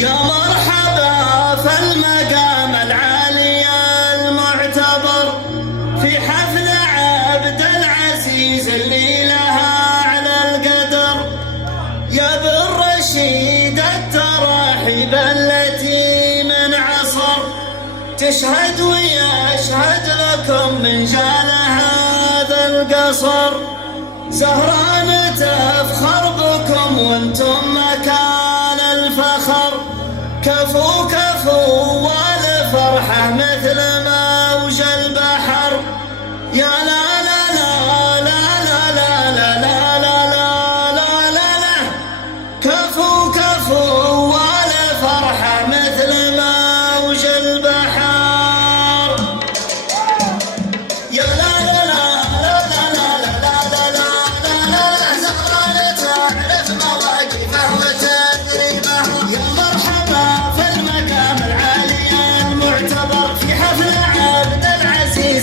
يا مرحبا في المقام العالي المعتبر، في حفل عبد العزيز اللي لها على القدر. يا بالرشيد التراحيب التي من عصر، تشهد ويشهد لكم من جال هذا القصر. زهران تفخر بكم وانتم مكان الفخر، كفو كفو والفرحة مثل موج البحر. يا لا لا لا لا لا لا لا لا لا لا لا لا، كفو كفو والفرحة مثل موج البحر. يا لا لا لا لا لا لا لا لا لا لا، زهران تعرف مواقفه وتدريبه. يا مرحبا في المقام العالي المعتبر، في حفل عبد العزيز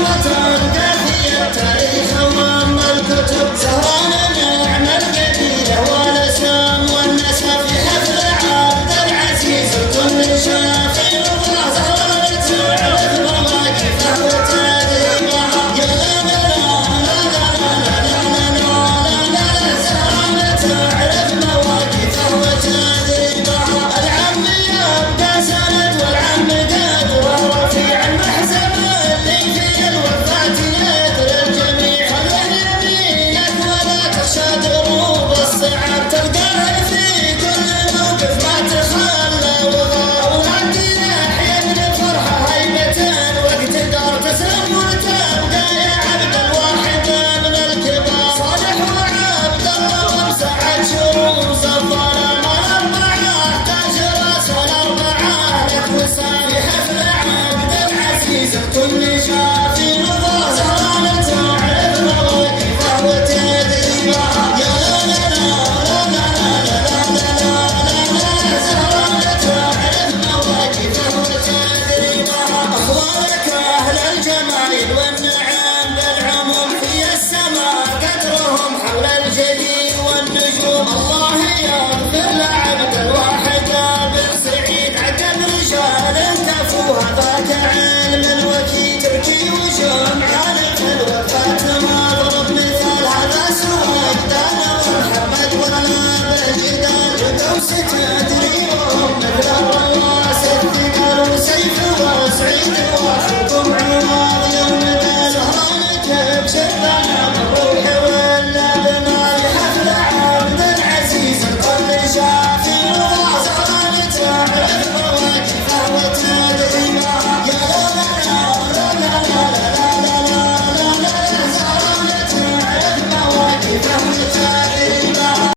وطن قافية تاريخ وأم الكتب زهران نعم القبيلة والاسم والنسب في حفل عبد العزيز الكل شافي رضا زهران تعرف مواقفه وتدريبها يا لا لا لا زهران تعرف مواقفه وتدريبها العم يبقى سند والعم قدره رفيع المحزن اللي في الوفاة يدري الجميع خله يمينك ولا تخشى دروب الصعاب تلقاها في كل موقف ما تخلى وغاب ونعدي ناحية الفرحة هيبة واقتدار تسلم وتبقى يا عبد الواحد من الكبار صالح وعبد الله ومسعد شروز الظلام الأربعة تاج راس الأربعة لك وسام حفل عبد العزيز الكل شافي رضا زهران تعرف مواقفه وتدريبها يا لا لا لا زهران تعرف مواقفه وتدريبها أخوانك أهل الجمال والنعم بالعموم في السماء قدرهم حول الجليل والنجوم الله يغفر لعبد الواحد بن سعيد عقب رجال كفوها ذاك علم وكيل تبكي وجوم عالم الوفاة مضرب مثال هذا سواق دانا ومحمد ولا بالجدال جدوس تدري وهم مثل الرواس الثقل وسيف وسعيد واخو